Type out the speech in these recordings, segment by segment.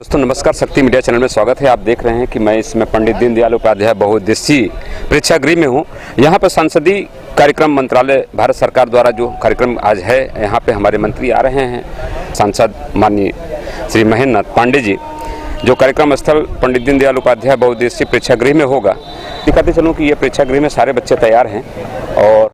दोस्तों नमस्कार, शक्ति मीडिया चैनल में स्वागत है। आप देख रहे हैं कि मैं इसमें पंडित दीनदयाल उपाध्याय बहुउद्देशीय प्रेक्षागृह में हूँ। यहाँ पर संसदीय कार्यक्रम मंत्रालय भारत सरकार द्वारा जो कार्यक्रम आज है, यहाँ पे हमारे मंत्री आ रहे हैं, सांसद माननीय श्री महेंद्र नाथ पांडे जी। जो कार्यक्रम स्थल पंडित दीनदयाल उपाध्याय बहुउद्देशीय प्रेक्षागृह में होगा, दिखाते चलूँ कि ये प्रेक्षागृह में सारे बच्चे तैयार हैं और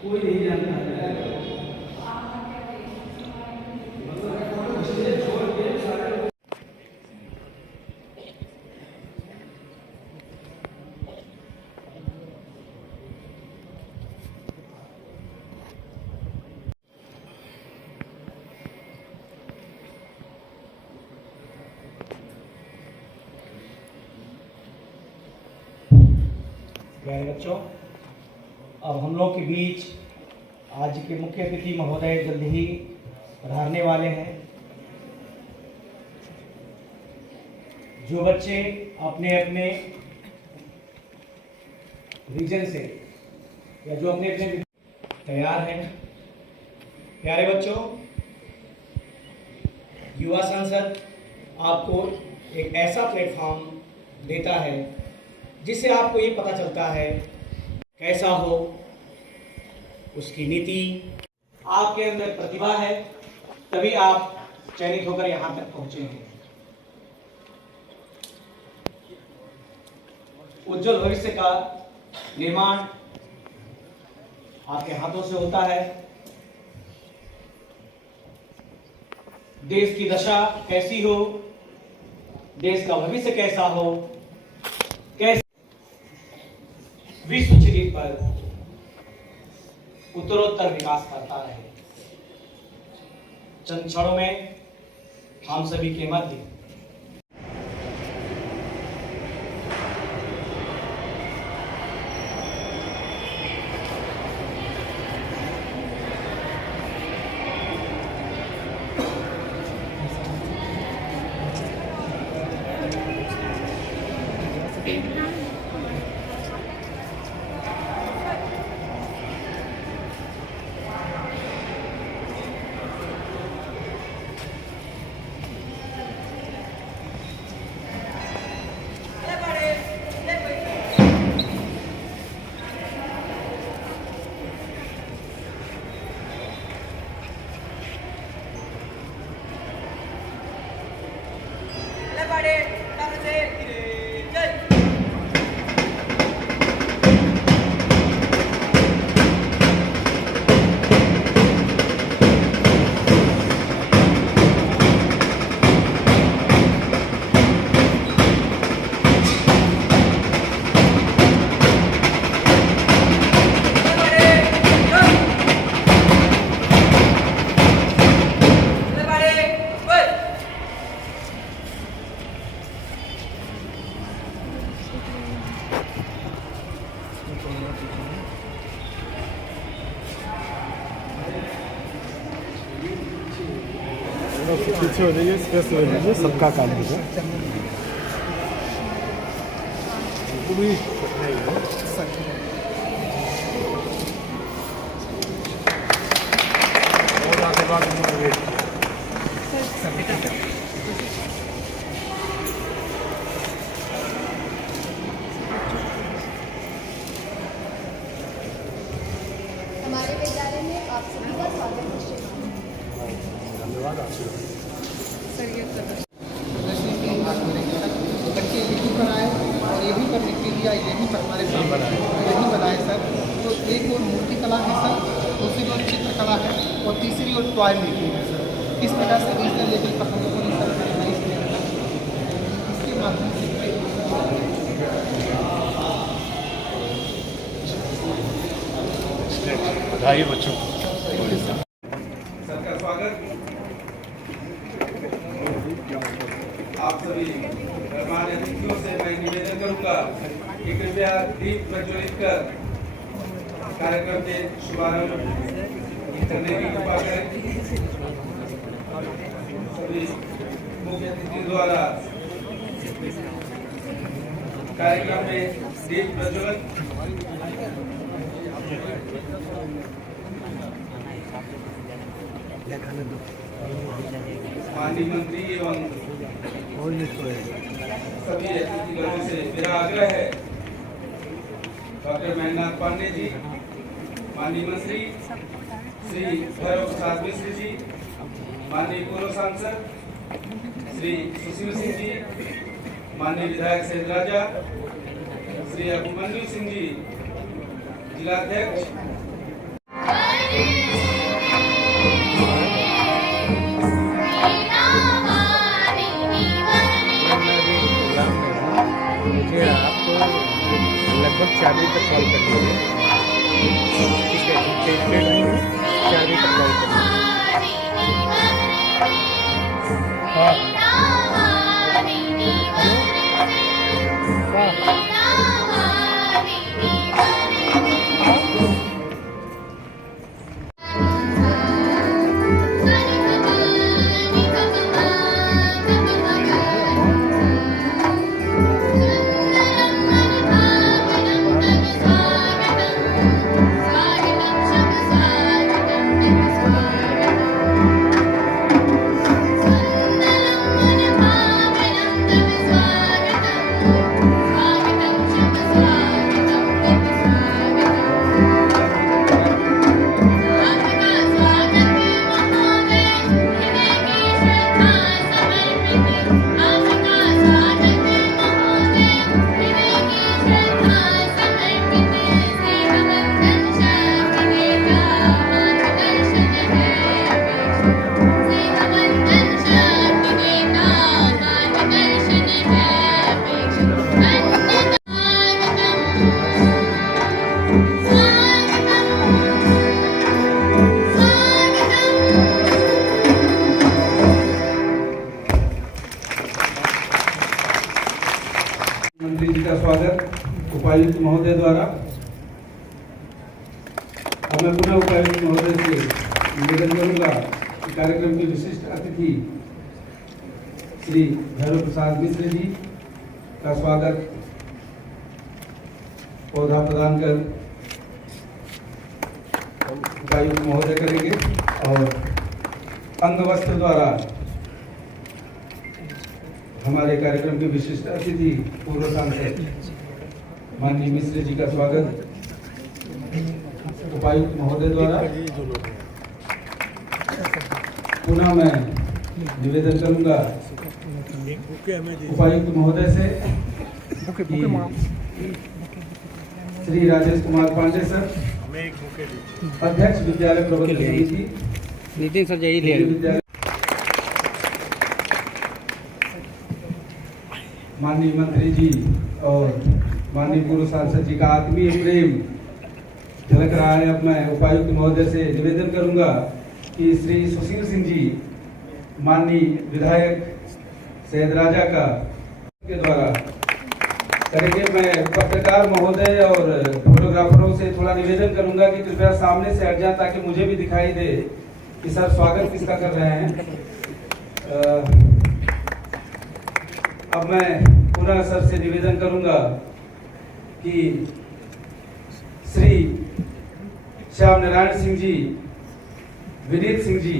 कोई नहीं जानता है। प्यारे बच्चों, अब हम लोग के बीच आज के मुख्य अतिथि महोदय जल्द ही पधारने वाले हैं। जो बच्चे अपने अपने रीजन से या जो अपने अपने तैयार हैं, प्यारे बच्चों, युवा संसद आपको एक ऐसा प्लेटफॉर्म देता है जिससे आपको ये पता चलता है कैसा हो उसकी नीति। आपके अंदर प्रतिभा है, तभी आप चयनित होकर यहाँ तक पहुँचे हैं। उज्जवल भविष्य का निर्माण आपके हाथों से होता है। देश की दशा कैसी हो, देश का भविष्य कैसा हो, कैसे विश्व क्षितिज पर उत्तरोत्तर विकास करता रहे। चंद क्षणों में हम सभी के मध्य पीछे हो जाइए, स्पेस हो जाइए, सबका काम होगा। हमारे विद्यालय में आप सभी का स्वागत है। धन्यवाद आपसे। बच्चे यहीं पर आए और यहीं पर लिखने दिया, यहीं पर हमारे सामने यहीं बनाए सर। तो एक और मूर्ति कला है सर, दूसरी ओर चित्रकला है और तीसरी ओर टॉय मेकिंग है सर। इस प्रकार से रीजनल लेवल पर हम लोगों ने सर ऑर्गेनाइज किया था। इसके माध्यम से बधाई बच्चों। सर का स्वागत। आप सभी मेहमान अतिथियों से मैं निवेदन करूंगा कि कृपया दीप प्रज्वलित कर कार्यक्रम के शुभारंभ करने की कृपा करें। सभी मुख्य अतिथि द्वारा कार्यक्रम में दीप प्रज्वलन माननीय मंत्री एवं सभी अतिथिगणों से मेरा आग्रह है, डॉक्टर महेंद्रनाथ पांडे जी, माननीय मंत्री श्री भैरव प्रसाद मिश्र जी, माननीय पूर्व सांसद श्री सुशील सिंह जी, माननीय विधायक सैद राजा, श्री अभिमन्यु सिंह जी, जिलाध्यक्ष, मुझे आपको लगभग 4 बजे तक कॉल कर लीजिए। ठीक है, 4 बजे तक कॉल कर मंत्री जी का स्वागत उपायुक्त महोदय द्वारा। अब मैं पुनः उपायुक्त महोदय से निवेदन करूंगा कि कार्यक्रम के विशिष्ट अतिथि श्री भैरव प्रसाद मिश्र जी का स्वागत पौधा प्रदान कर उपायुक्त महोदय करेंगे और अंगवस्त्र द्वारा हमारे कार्यक्रम के विशिष्ट अतिथि पूर्व सांसद माननीय मिश्र जी का स्वागत उपायुक्त महोदय द्वारा। पुनः मैं निवेदन करूंगा उपायुक्त महोदय से कि श्री राजेश कुमार पांडे सर, अध्यक्ष विद्यालय प्रबंधन समिति, नितिन सर यही ले विद्यालय, माननीय मंत्री जी और माननीय पूर्व सांसद जी का आत्मीय प्रेम झलक रहा है। अब मैं उपायुक्त महोदय से निवेदन करूंगा कि श्री सुशील सिंह जी, माननीय विधायक सैद राजा का के द्वारा करेंगे। मैं पत्रकार महोदय और फोटोग्राफरों से थोड़ा निवेदन करूंगा कि कृपया सामने से हट जाए ताकि मुझे भी दिखाई दे कि सर स्वागत किसका कर रहे हैं। अब मैं पुनः सर से निवेदन करूंगा कि श्री श्याम नारायण सिंह जी, विनीत सिंह जी,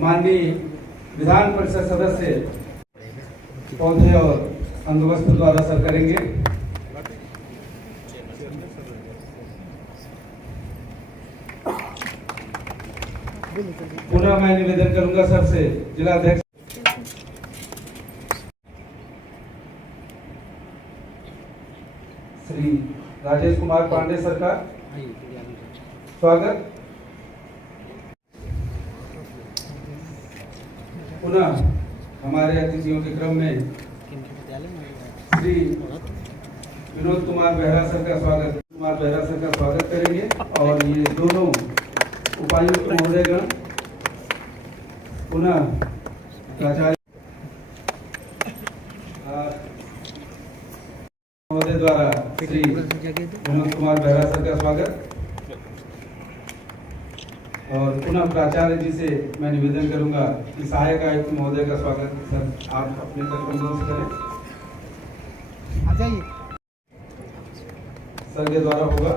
माननीय विधान परिषद सदस्य पौधे और अंगवस्त्र द्वारा सर करेंगे। पुनः मैं निवेदन करूंगा सर से जिलाध्यक्ष श्री राजेश कुमार पांडे सर का स्वागत। पुनः हमारे अतिथियों के क्रम में श्री विनोद कुमार बेहरा सर का स्वागत करेंगे और ये दोनों उपायुक्त महोदयगण पुनः प्राचार्य महोदय द्वारा श्री विनोद कुमार बेहरा सर का स्वागत। और पुनः प्राचार्य जी से मैं निवेदन करूंगा कि सहायक आयुक्त महोदय का स्वागत सर आप अपने कर्तव्यों से करें। आ जाइए। सर के द्वारा होगा।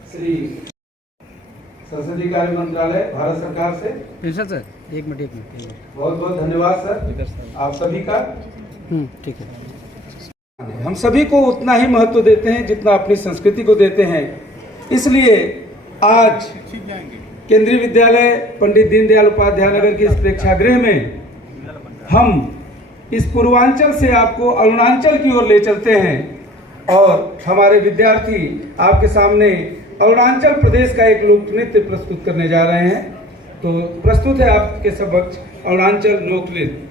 श्री संसदीय कार्य मंत्रालय भारत सरकार से सर एक मिनट बहुत बहुत धन्यवाद सर आप सभी का। ठीक है। हम सभी को उतना ही महत्व देते हैं जितना अपनी संस्कृति को देते हैं। इसलिए आज केंद्रीय विद्यालय पंडित दीनदयाल उपाध्याय नगर के इस प्रेक्षागृह में हम इस पूर्वांचल से आपको अरुणाचल की ओर ले चलते हैं और हमारे विद्यार्थी आपके सामने अरुणाचल प्रदेश का एक लोक नृत्य प्रस्तुत करने जा रहे हैं। तो प्रस्तुत है आपके समक्ष अरुणाचल लोक नृत्य।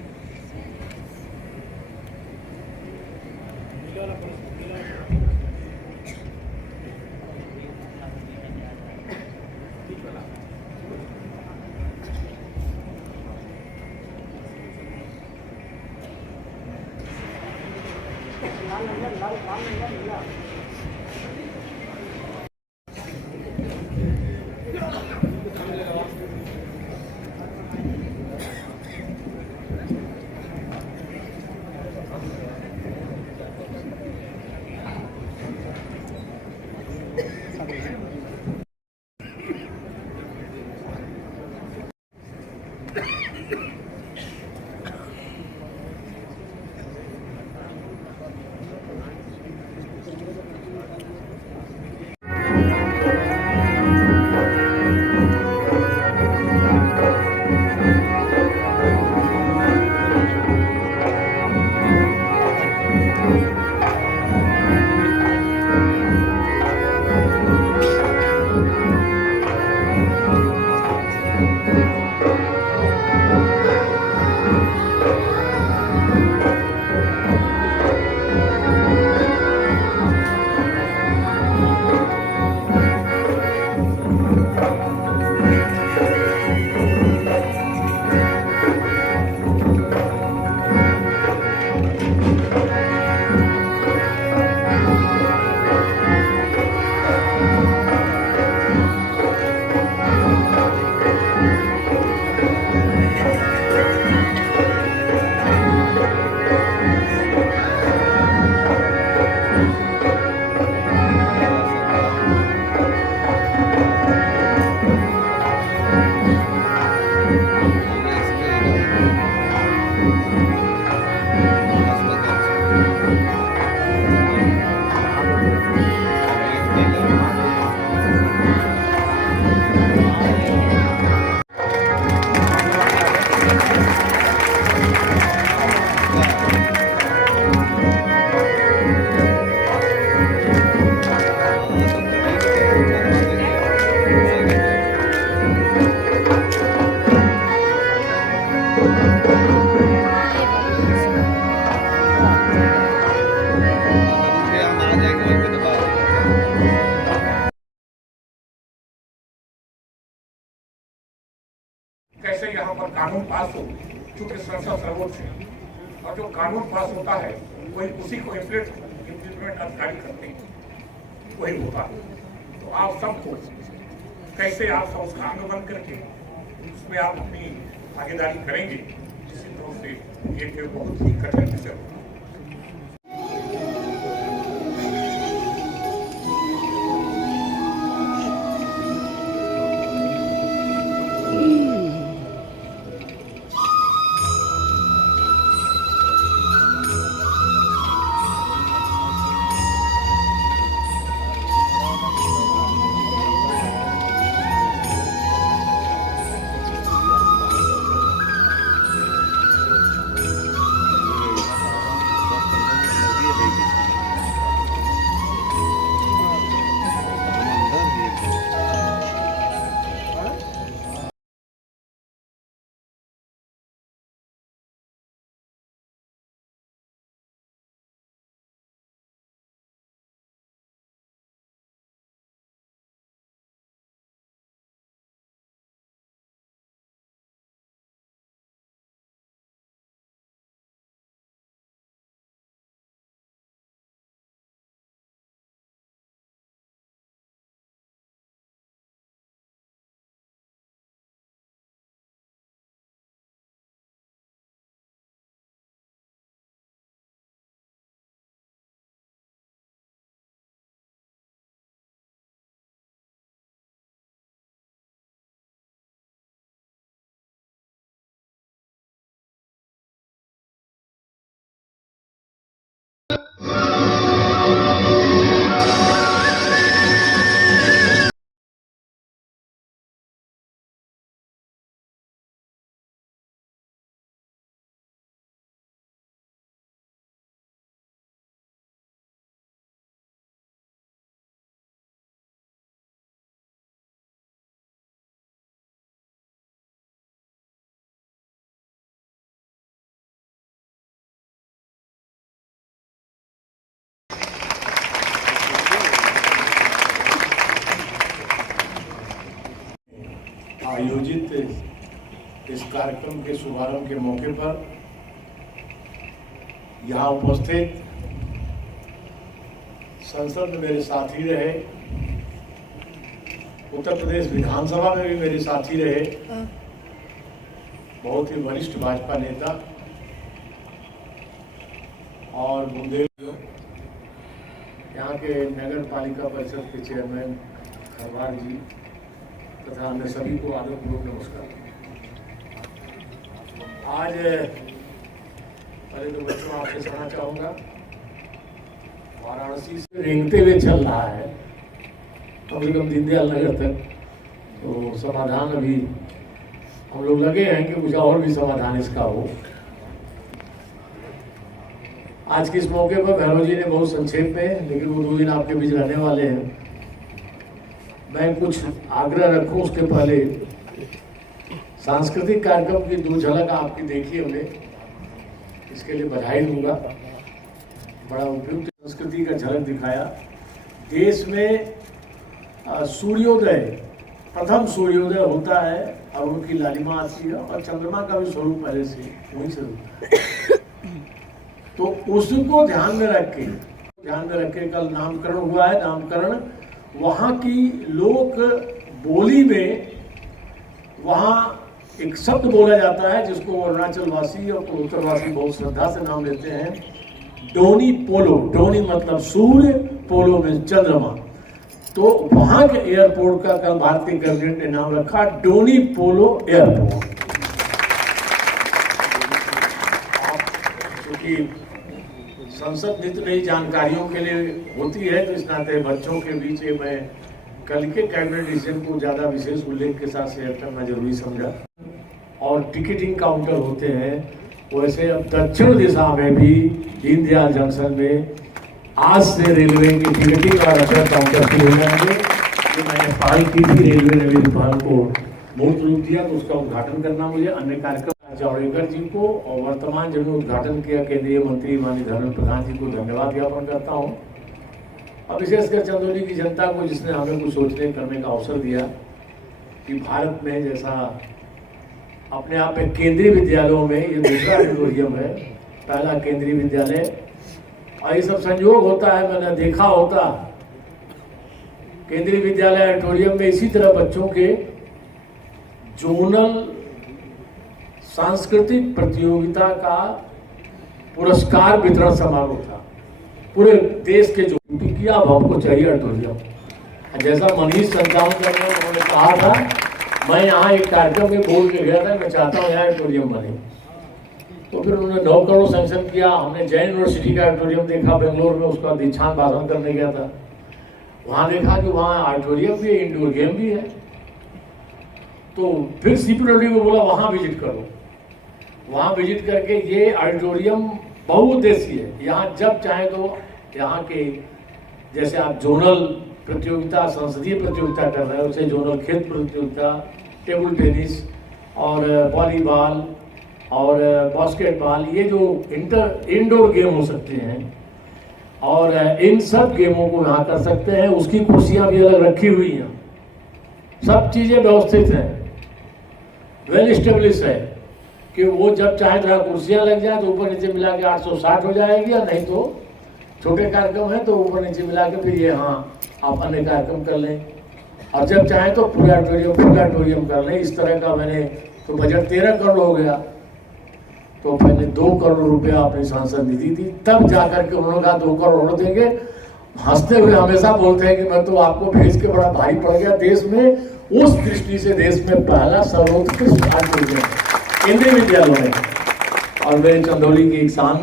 कैसे यहाँ पर कानून पास हो, चूंकि संसद सर्वोच्च है और जो कानून पास होता है वही उसी को इम्प्लीमेंट अधिकारी करते हैं, वही होता है। तो आप सबको कैसे आप सब उसका अनुगमन करके उसमें आप अपनी भागीदारी करेंगे, इसी तरह से ये बहुत ही कठिन विषय होगा। आयोजित इस कार्यक्रम के शुभारंभ के मौके पर यहाँ उपस्थित संसद में मेरे साथी रहे, उत्तर प्रदेश विधानसभा में भी मेरे साथी रहे, बहुत ही वरिष्ठ भाजपा नेता और बुंदेलखंड यहाँ के नगर पालिका परिषद के चेयरमैन खरवार जी तथा अन्य सभी को आदरपूर्वक नमस्कार। आज पहले तो बच्चों आपसे सुनना चाहूँगा, वाराणसी से रेंगते हुए चल रहा है कम से कम दीनदयाल नगर तक, तो समाधान अभी हम लोग लगे हैं कि कुछ और भी समाधान इसका हो। आज के इस मौके पर भैरव जी ने बहुत संक्षेप में, लेकिन वो 2 दिन आपके बीच रहने वाले हैं, मैं कुछ आग्रह रखूं उसके पहले सांस्कृतिक कार्यक्रम की 2 झलक आपकी देखी हमने, इसके लिए बधाई दूंगा। बड़ा उपयुक्त संस्कृति का झलक दिखाया। देश में सूर्योदय, प्रथम सूर्योदय होता है और उनकी लालिमा आती है और चंद्रमा का भी स्वरूप पहले से वहीं से होता है, तो उसको ध्यान में रख के कल नामकरण हुआ है। नामकरण वहाँ की लोक बोली में वहाँ एक शब्द बोला जाता है जिसको अरुणाचल वासी और उत्तरवासी बहुत श्रद्धा से नाम लेते हैं, डोनी पोलो। डोनी मतलब सूर्य, पोलो में चंद्रमा। तो वहाँ के एयरपोर्ट का कल भारतीय कैबिनेट ने नाम रखा डोनी पोलो एयरपोर्ट। क्योंकि संसद नित्य नई जानकारियों के लिए होती है, तो इस नाते बच्चों के बीच मैं कल के कैबिनेट डिसीजन को ज़्यादा विशेष उल्लेख के साथ शेयर करना जरूरी समझा। और टिकटिंग काउंटर होते हैं, वैसे अब दक्षिण दिशा में भी दीनदयाल जंक्शन में आज से रेलवे की टिकटिंग और रक्षा काउंटर शुरू हो जाएंगे। जो मैंने पहल की थी, रेलवे ने मेरी पहल को मूर्त रूप दिया, तो उसका उद्घाटन करना मुझे अन्य कार्यक्रम जावड़ेकर जी को और वर्तमान जिन्होंने उद्घाटन किया केंद्रीय मंत्री माननीय धर्मेंद्र प्रधान जी को धन्यवाद ज्ञापन करता हूँ। और विशेषकर चंदौली की जनता को जिसने हमें कुछ सोचने करने का अवसर दिया कि भारत में जैसा अपने आप में केंद्रीय विद्यालयों में ये दूसरा ऑडिटोरियम है, पहला केंद्रीय विद्यालय, और ये सब संयोग होता है, मैंने देखा होता केंद्रीय विद्यालय ऑडिटोरियम में इसी तरह बच्चों के जोनल सांस्कृतिक प्रतियोगिता का पुरस्कार वितरण समारोह था। पूरे देश के जो किया अब हमको चाहिए ऑडिटोरियम। जैसा मनीष संचालन कर रहे हैं, उन्होंने कहा था, मैं यहाँ एक कार्यक्रम में बोल के गया था, मैं चाहता हूँ यहाँ ऑडिटोरियम बने। तो फिर उन्होंने 9 करोड़ सैंक्शन किया। हमने जैन यूनिवर्सिटी का ऑडिटोरियम देखा बेंगलोर में, उसका दीक्षांत भाषण करने गया था, वहाँ देखा कि वहाँ ऑडिटोरियम भी है, इंडोर गेम भी है। तो फिर CPWD को बोला वहाँ विजिट करो। वहाँ विजिट करके ये ऑडिटोरियम बहुउद्देशीय है, यहाँ जब चाहे तो यहाँ के जैसे आप जोनल प्रतियोगिता, संसदीय प्रतियोगिता कर रहे हैं, उसे जोनल खेल प्रतियोगिता, टेबल टेनिस और वॉलीबॉल और बास्केटबॉल, ये जो इंडोर गेम हो सकते हैं, और इन सब गेमों को यहाँ कर सकते हैं। उसकी कुर्सियाँ भी अलग रखी हुई हैं, सब चीज़ें व्यवस्थित हैं, वेल स्टेब्लिश है कि वो जब चाहे तो कुर्सियाँ लग जाए तो ऊपर नीचे मिला के 860 हो जाएगी, या नहीं तो छोटे कार्यक्रम है तो ऊपर नीचे मिला के फिर ये हाँ आप अन्य कार्यक्रम कर लें, और जब चाहे तो पूरा ऑडिटोरियम फुल ऑडिटोरियम कर लें। इस तरह का मैंने तो बजट 13 करोड़ हो गया, तो मैंने 2 करोड़ रुपया अपनी सांसद निधि दी, तब जाकर के उन्होंने कहा 2 करोड़ और देंगे। हंसते हुए हमेशा बोलते हैं कि मैं तो आपको भेज के बड़ा भारी पड़ गया देश में। उस दृष्टि से देश में पहला सर्वोत्कृष्ट ऑडिटोरियम केंद्रीय विद्यालय में। और मेरे चंदौली की एक शान,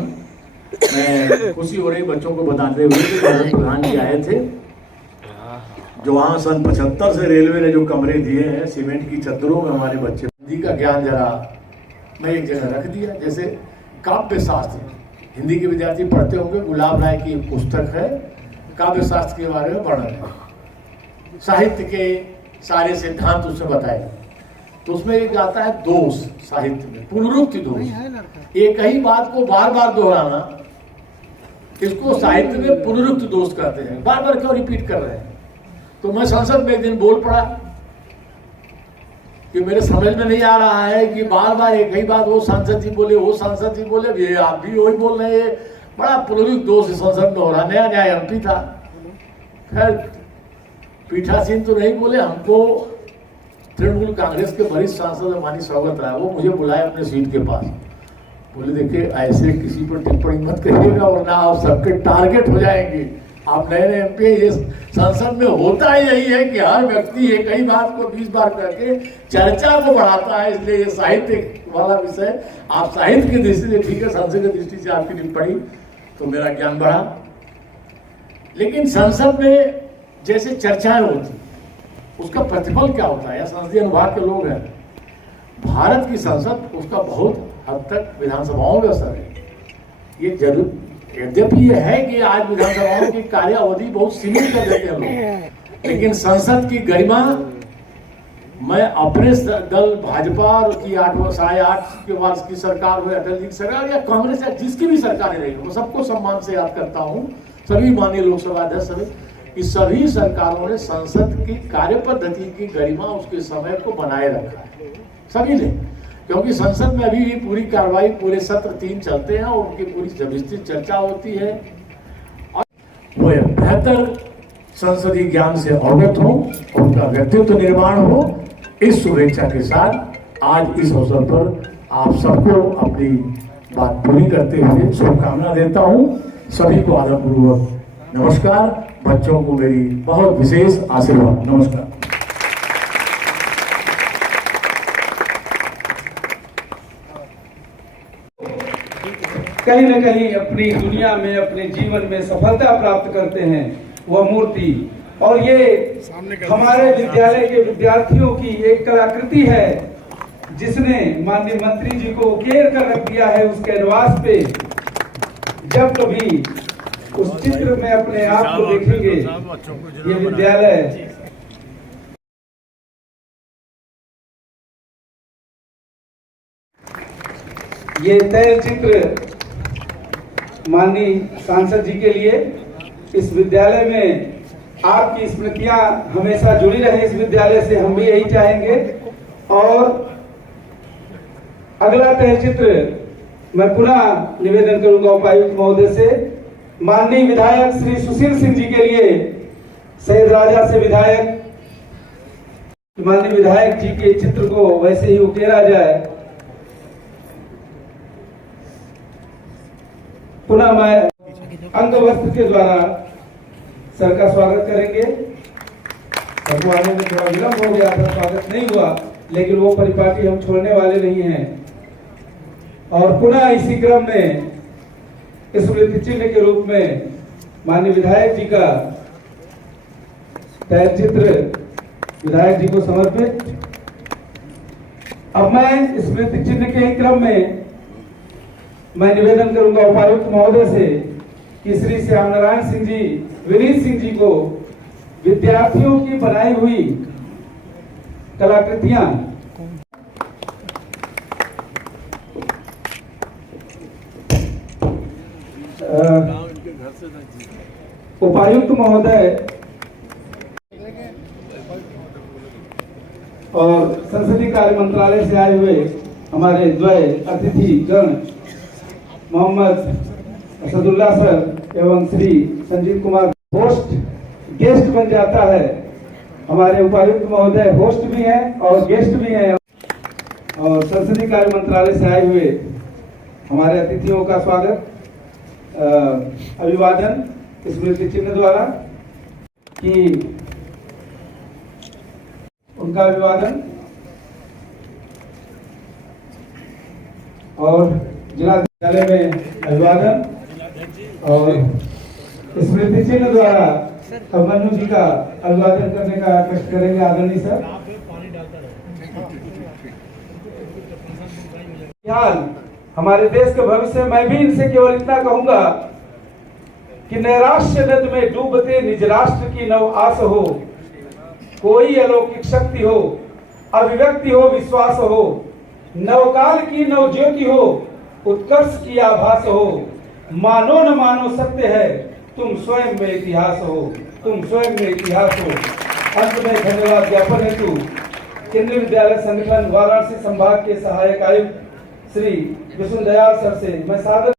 मैं खुशी हो रही बच्चों को बताते हुए कि प्रधान जी आए थे, जो वहाँ सन 75 से रेलवे ने जो कमरे दिए हैं सीमेंट की चद्दरों में हमारे बच्चे, हिंदी का ज्ञान जरा मैं एक जगह रख दिया। जैसे काव्य शास्त्र, हिंदी के विद्यार्थी पढ़ते होंगे, गुलाब राय की पुस्तक है, काव्य शास्त्र के बारे में वर्णन है, साहित्य के सारे सिद्धांत उसमें बताए। तो उसमें एक आता है दोष, साहित्य में पुनरुक्ति दोष, एक ही बात को बार बार दोहराना, इसको साहित्य में पुनरुक्ति दोष कहते हैं। बार बार क्यों रिपीट कर रहे हैं? तो मैं संसद में एक दिन बोल पड़ा कि मेरे समझ में नहीं आ रहा है कि बार बार एक ही बात वो सांसद जी बोले, वो सांसद जी बोले, ये आप भी वही बोल रहे हैं। बड़ा पुलरिक दोष संसद में हो रहा। नया नया एमपी था, खैर पीठासीन तो नहीं बोले। हमको तृणमूल कांग्रेस के वरिष्ठ सांसद माननीय स्वागत राय, वो मुझे बुलाए अपने सीट के पास, बोले देखिए ऐसे किसी पर टिप्पणी मत करिएगा वरना आप सबके टारगेट हो जाएंगे। आप नए नए एमपी, ये संसद में होता ही यही है कि हर व्यक्ति एक ही बात को 20 बार करके चर्चा को बढ़ाता है, इसलिए ये साहित्य वाला विषय आप साहित्य की दृष्टि से ठीक है, संसद की दृष्टि से आपकी टिप्पणी तो मेरा ज्ञान बढ़ा। लेकिन संसद में जैसे चर्चाएं होती, उसका प्रतिफल क्या होता है? या संसदीय अनुभाग के लोग हैं, भारत की संसद उसका बहुत हद तक विधानसभाओं में असर है। ये जरूर, यद्यपि ये है कि आज विधानसभाओं की कार्य अवधि बहुत सीमित कर देते हैं लोग, लेकिन संसद की गरिमा, मैं अपने दल भाजपा की 8 के वर्ष की सरकार हो, अटल जी की सरकार या कांग्रेस या जिसकी भी सरकार रही, मैं सबको सम्मान से याद करता हूँ, सभी माननीय लोकसभा अध्यक्ष सभी, कि सभी सरकारों ने संसद की कार्य पद्धति की गरिमा, उसके समय को बनाए रखा है, सभी ने। क्योंकि संसद में अभी भी पूरी कार्रवाई, पूरे सत्र 3 चलते हैं और उनकी पूरी विस्तृत चर्चा होती है और वो बेहतर संसदीय ज्ञान से अवगत हो, उनका व्यक्तित्व निर्माण हो। इस शुभेच्छा के साथ आज इस अवसर पर आप सबको अपनी बात पूरी करते हुए शुभकामना देता हूँ। सभी को आदरपूर्वक नमस्कार, बच्चों को मेरी बहुत विशेष आशीर्वाद। नमस्कार। कहीं न कहीं अपनी दुनिया में, अपने जीवन में सफलता प्राप्त करते हैं वह मूर्ति, और ये हमारे विद्यालय के विद्यार्थियों की एक कलाकृति है जिसने माननीय मंत्री जी को उकेर कर रख दिया है उस कैनवास पे। जब कभी उस चित्र में अपने आप को देखेंगे, ये विद्यालय ये तय चित्र माननीय सांसद जी के लिए, इस विद्यालय में आपकी स्मृतियां हमेशा जुड़ी रहे इस विद्यालय से, हम भी यही चाहेंगे। और अगला तय चित्र मैं पुनः निवेदन करूंगा उपायुक्त महोदय से, माननीय विधायक श्री सुशील सिंह जी के लिए, सैयद राजा से विधायक, माननीय विधायक जी के चित्र को वैसे ही उकेरा जाए। पुनः मैं अंग वस्त्र के द्वारा सर का स्वागत करेंगे। सबको आने में थोड़ा विलंब हो गया था, स्वागत नहीं हुआ, लेकिन वो परिपाटी हम छोड़ने वाले नहीं हैं। और पुनः इसी क्रम में स्मृति चिन्ह के रूप में माननीय विधायक जी का तय चित्र विधायक जी को समर्पित। अब मैं स्मृति चिन्ह के ही क्रम में मैं निवेदन करूंगा उपायुक्त महोदय से कि श्री श्याम नारायण सिंह जी, विनीत सिंह जी को विद्यार्थियों की बनाई हुई कलाकृतियां उपायुक्त महोदय और संसदीय कार्य मंत्रालय से आए हुए हमारे द्वय अतिथि गण मोहम्मद असदुल्ला सर एवं श्री संजीव कुमार होस्ट गेस्ट बन जाता है। हमारे उपायुक्त महोदय होस्ट भी हैं और गेस्ट भी हैं। और संसदीय कार्य मंत्रालय से आए हुए हमारे अतिथियों का स्वागत, अभिवादन स्मृति चिन्ह द्वारा कि उनका अभिवादन और जिला विद्यालय में अभिवादन और स्मृति चिन्ह द्वारा अभिमन्यु जी का अभिवादन करने का कष्ट करेंगे आदरणीय सर। हमारे देश के भविष्य में मैं भी इनसे केवल इतना कहूंगा कि नैराश्य नद में डूबते निज राष्ट्र की नव आस हो, कोई अलौकिक शक्ति हो, अभिव्यक्ति हो, विश्वास हो, नवकाल की नव ज्योति हो, उत्कर्ष की आभास हो, मानो न मानो सत्य है, तुम स्वयं में इतिहास हो, तुम स्वयं में इतिहास हो। अंत में धन्यवाद ज्ञापन हेतु केंद्रीय विद्यालय संगठन वाराणसी संभाग के सहायक आयुक्त श्री विष्णु दयाल सर से मैं सादर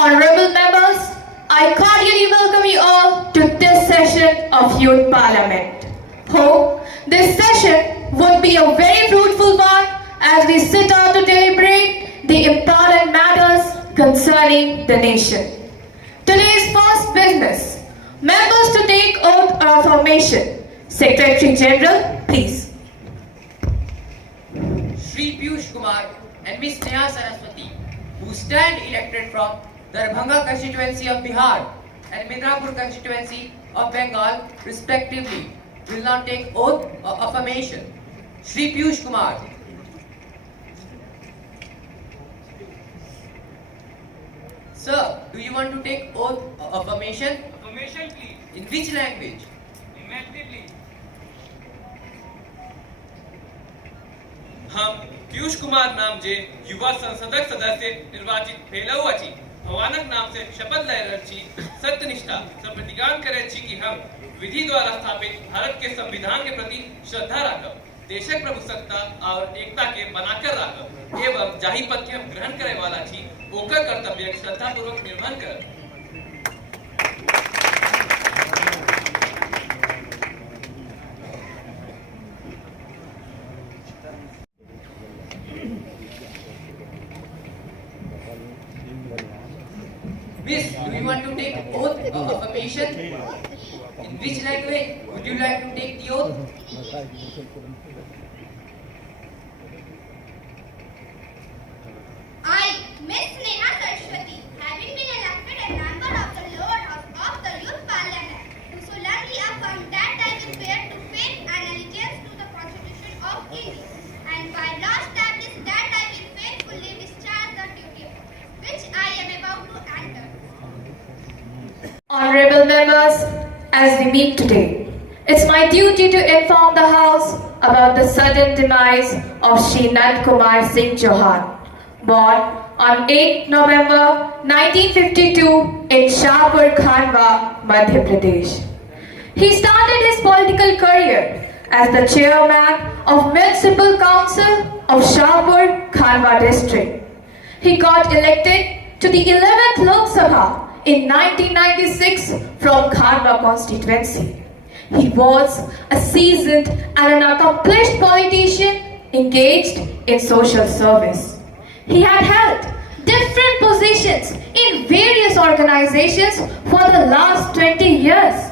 Honorable members, I cordially welcome you all to this session of Youth Parliament. Hope this session would be a very fruitful one as we sit down to deliberate the important matters concerning the nation. Today's first business, members to take oath of affirmation. Secretary General, please. Shri Piyush Kumar and Ms. Neha Saraswati, who stand elected from Darbhanga constituency of Bihar and Midnapur constituency of Bengal respectively, will now take oath of affirmation. Shri Piyush Kumar. Sir, do you want to take oath of affirmation? Affirmation, please. In which language? Immediately. हम पीयूष कुमार नाम जे युवा संसदक सदस्य निर्वाचित भेलौ अछि भगवानक नाम से शपथ लय रहल छी सत्यनिष्ठा से प्रतिज्ञान करे छी कि हम विधि द्वारा स्थापित भारत के संविधान के प्रति श्रद्धा राखब, देशक प्रभुसत्ता और एकता के बनाकर राखब एवं जाहि पद के हम ग्रहण करे वाला छी ओकर कर्तव्य श्रद्धा पूर्वक निर्वहन करब। Miss, do you want to take oath of affirmation? In which language would you like to take the oath? I, Miss Neha Saraswati, having been elected a member of the lower house of the Youth Parliament, do solemnly affirm that I will bear to faith and allegiance to the Constitution of India, and by law establish that I will faithfully discharge the duty which I am about to enter. Honorable members, as we meet today, it's my duty to inform the House about the sudden demise of Shri Nand Kumar Singh Chauhan, born on 8 November 1952 in Shahpur Khandwa, Madhya Pradesh. He started his political career as the chairman of Municipal Council of Shahpur Khandwa district. He got elected to the 11th Lok Sabha in 1996 from Khandwa constituency. He was a seasoned and an accomplished politician engaged in social service. He had held different positions in various organizations for the last 20 years.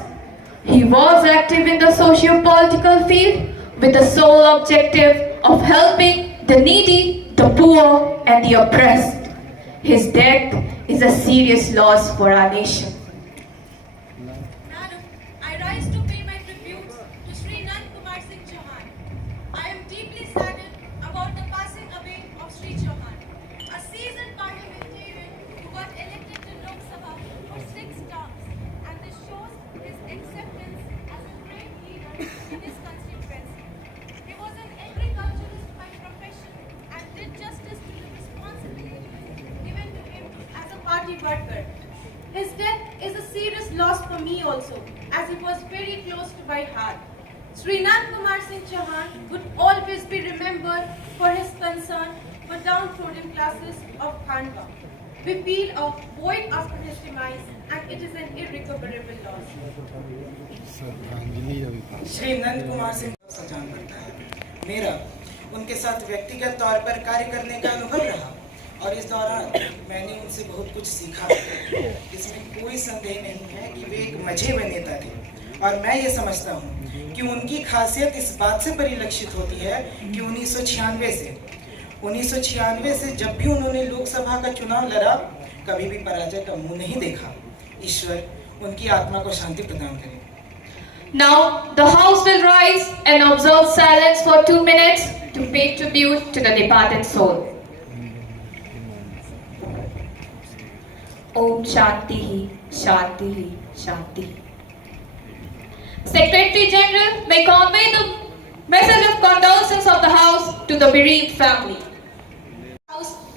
He was active in the socio-political field with the sole objective of helping the needy, the poor and the oppressed. His death is a serious loss for our nation. Madam, I rise to pay my tributes to Shri Nand Kumar Singh Chauhan. I am deeply saddened about the passing away of Shri Chauhan, a seasoned parliamentarian who got elected to Lok Sabha for 6 terms, and this shows his acceptance as a great leader in his constituency. He was an agriculturist by profession and did justice to the responsibilities given to him as a party worker. His death is a serious loss for me also, as he was very close to my heart. Shri Nand Kumar Singh Chauhan would always be remembered for his concern for downtrodden classes of Khandwa. We feel a void after his demise, and it is an irrecoverable loss. Shri Nand Kumar Singh को सजान करता है। मेरा उनके साथ व्यक्तिगत तौर पर कार्य करने का अनुभव रहा और इस दौरान मैंने उनसे बहुत कुछ सीखा। इसमें कोई संदेह नहीं है कि वे एक मजे हुए नेता थे और मैं ये समझता हूँ कि उनकी खासियत इस बात से परिलक्षित होती है कि 1996 से जब भी उन्होंने लोकसभा का चुनाव लड़ा, कभी भी पराजय का मुंह नहीं देखा। ईश्वर उनकी आत्मा को शांति प्रदान करे। Now the House will rise and observe silence for 2 minutes to pay tribute to the departed soul. Om Shanti, Shanti, Shanti. Secretary General may convey the Message of condolences of the House to the bereaved family.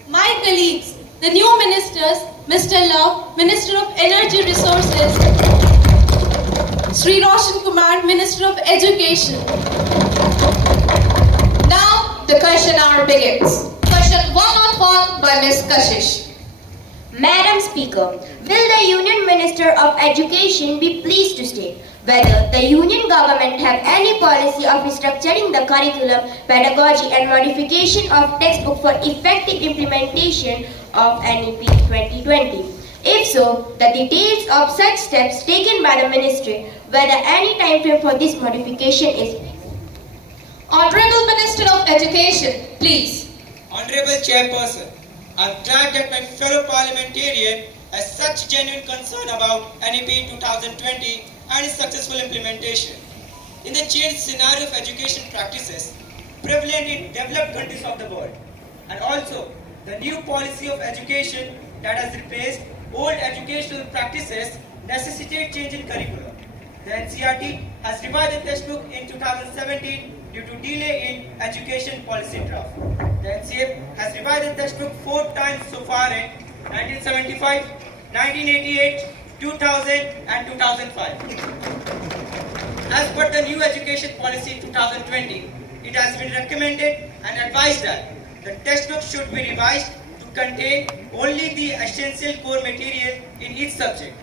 My colleagues, the new ministers, Mr. Love, Minister of Energy Resources, Sri Roshan Kumar, Minister of Education. Now the question hour begins. Question 101 by Ms. Kashish. Madam Speaker, will the Union Minister of Education be pleased to state whether the Union Government have any policy of restructuring the curriculum, pedagogy and modification of textbook for effective implementation of NEP 2020? If so, the details of such steps taken by the Ministry, whether any time frame for this modification is. Honorable Minister of Education, please. Honorable Chairperson, I am glad that my fellow parliamentarian has such genuine concern about NEP 2020 and its successful implementation. In the changed scenario of education practices prevalent in developed countries of the world, and also the new policy of education that has replaced old educational practices necessitate change in curriculum. The NCERT has revised the textbook in 2017 due to delay in education policy draft. The NCF has revised the textbook 4 times so far in 1975, 1988, 2000 and 2005. As per the new education policy 2020, it has been recommended and advised that the textbook should be revised to contain only the essential core material in each subject,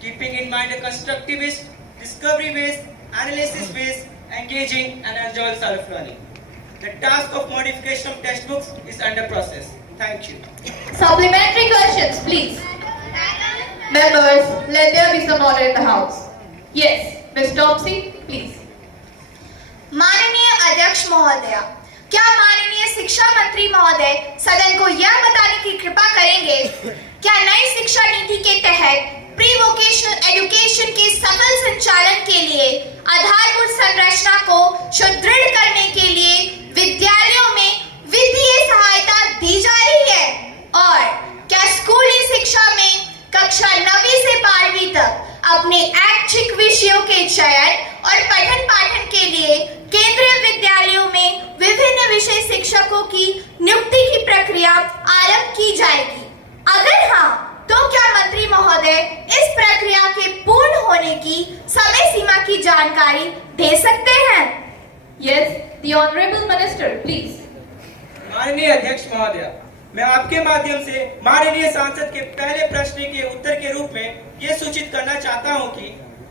keeping in mind a constructivist, discovery-based, analysis-based, engaging and enjoyable style of learning. The task of modification of textbooks is under process. Thank you. Supplementary questions, please. Members, let there be some order in the House. Yes, Ms. Topsy, please. माननीय अध्यक्ष महोदय, क्या माननीय शिक्षा मंत्री महोदय सदन को यह बताने की कृपा करेंगे क्या नई शिक्षा नीति के तहत प्री वोकेशनल एजुकेशन के सफल संचालन के लिए आधारभूत संरचना को सुदृढ़ करने के लिए विद्यालयों में वित्तीय सहायता दी जा रही है और क्या स्कूली शिक्षा में कक्षा 9वीं से 12वीं तक अपने ऐच्छिक विषयों के चयन और पठन पाठन के लिए केंद्रीय विद्यालयों में विभिन्न विषय शिक्षकों की नियुक्ति की प्रक्रिया आरंभ की जाएगी? अगर हाँ, तो क्या मंत्री महोदय इस प्रक्रिया के पूर्ण होने की समय सीमा की जानकारी दे सकते हैं? Yes, the Honorable Minister, please. माननीय अध्यक्ष महोदय, मैं आपके माध्यम से माननीय सांसद के पहले प्रश्न के उत्तर के रूप में ये सूचित करना चाहता हूं कि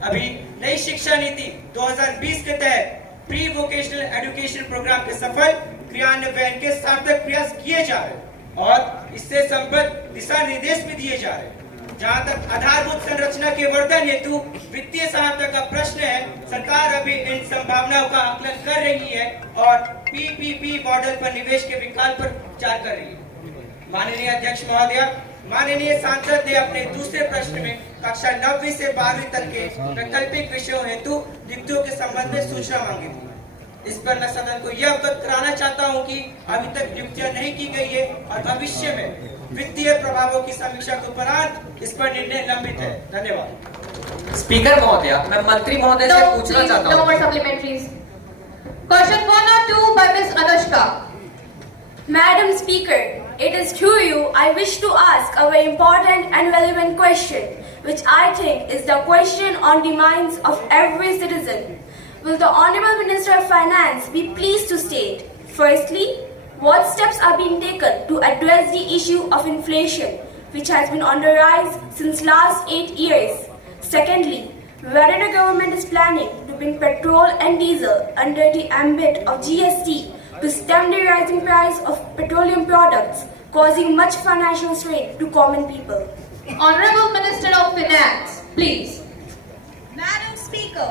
अभी नई शिक्षा नीति 2020 के तहत प्री वोकेशनल एजुकेशन प्रोग्राम के सफल क्रियान्वयन के सार्थक प्रयास किए जा रहे हैं और इससे संबद्ध दिशा निर्देश भी दिए जा रहे हैं। जहां तक आधारभूत संरचना के वर्धन हेतु वित्तीय सहायता का प्रश्न है, सरकार अभी इन संभावनाओं का आकलन कर रही है और पीपीपी मॉडल पर निवेश के विकल्प पर विचार कर रही है। माननीय अध्यक्ष महोदय, माननीय सांसद ने अपने दूसरे प्रश्न में कक्षा 9वीं से 12वीं तक के वैकल्पिक विषयों हेतु नियुक्तियों के संबंध में सूचना मांगी थी। इस पर मैं सदन को यह अवगत कराना चाहता हूं कि अभी तक नियुक्तियां नहीं की गई है और भविष्य में वित्तीय प्रभावों की समीक्षा के उपरांत इस पर निर्णय लंबित है। धन्यवाद। स्पीकर महोदय, मैं मंत्री महोदय से पूछना चाहता हूं। No more supplementaries. Question 1 or 2 by Ms. Anushka. Madam Speaker, it is through you I wish to ask a very important and relevant question, which I think is the question on the minds of every citizen. Will the Honorable Minister of Finance be pleased to state, firstly, what steps are being taken to address the issue of inflation, which has been on the rise since last 8 years? Secondly, whether the government is planning to bring petrol and diesel under the ambit of GST to stem the rising price of petroleum products, causing much financial strain to common people. Honorable Minister of Finance, please. Madam Speaker,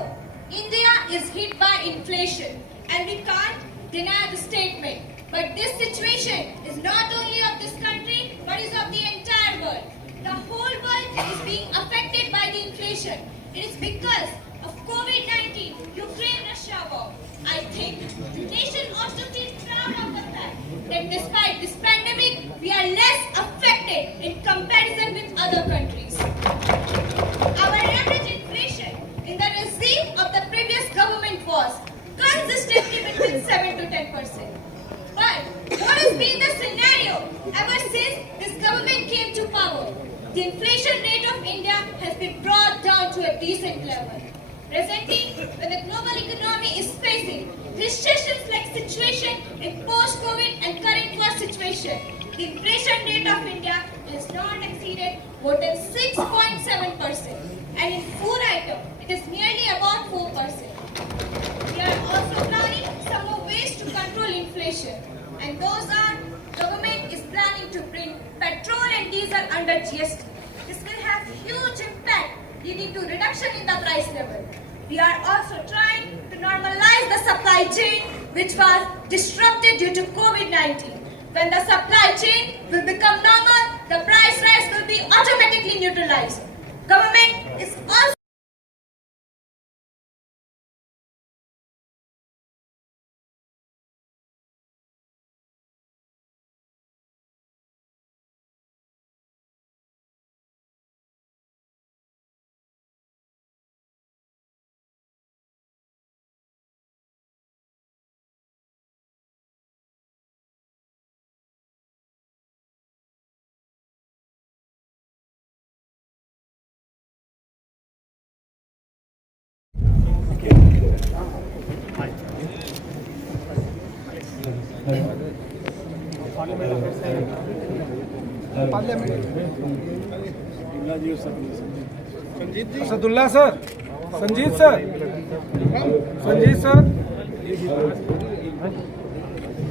India is hit by inflation and we can't deny the statement. But this situation is not only of this country but is of the entire world. The whole world is being affected by the inflation. It is because of COVID-19, Ukraine-Russia war. I think the nation ought to feel proud of the fact that despite this pandemic, we are less affected in comparison with other countries. Our average inflation in the regime of the previous government was consistently between 10%. But what has been the scenario ever since this government came to power? The inflation rate of India has been brought down to a decent level. Presently, when the global economy is facing recession-like situation in post-COVID and current war situation, the inflation rate of India has not exceeded more than 6.7%, and in food item, it is nearly about 4%. We are also planning some more ways to control inflation, and those are: government is planning to bring petrol and diesel under GST. This will have huge impact, leading to reduction in the price level. We are also trying to normalize the supply chain, which was disrupted due to COVID-19. When the supply chain will become normal, the price rise will be automatically neutralized. Government is also Asadullah sir, Sanjeet sir, Sanjeet sir,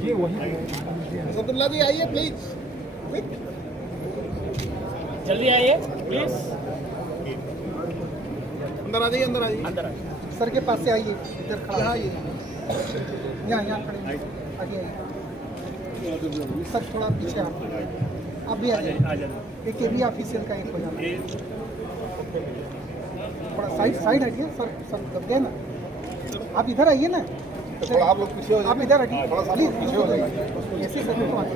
ये वही असदुल्ला जी आइए please, जल्दी आइए please, अंदर आ जाइए, अंदर आ जाइए, sir के पास से आइए, इधर खड़ा आइए, यहाँ खड़े आइए, सर थोड़ा पीछे आप भी आ जाइए, एक ये भी ऑफिशियल का एक हो जाना, थोड़ा साइड हटिए सर, दब गए ना, आप इधर आइए ना, तो आप लोग पीछे हो जाइए, आप इधर हटिए प्लीज, पीछे हो जाइए, ऐसे सर तो आइए।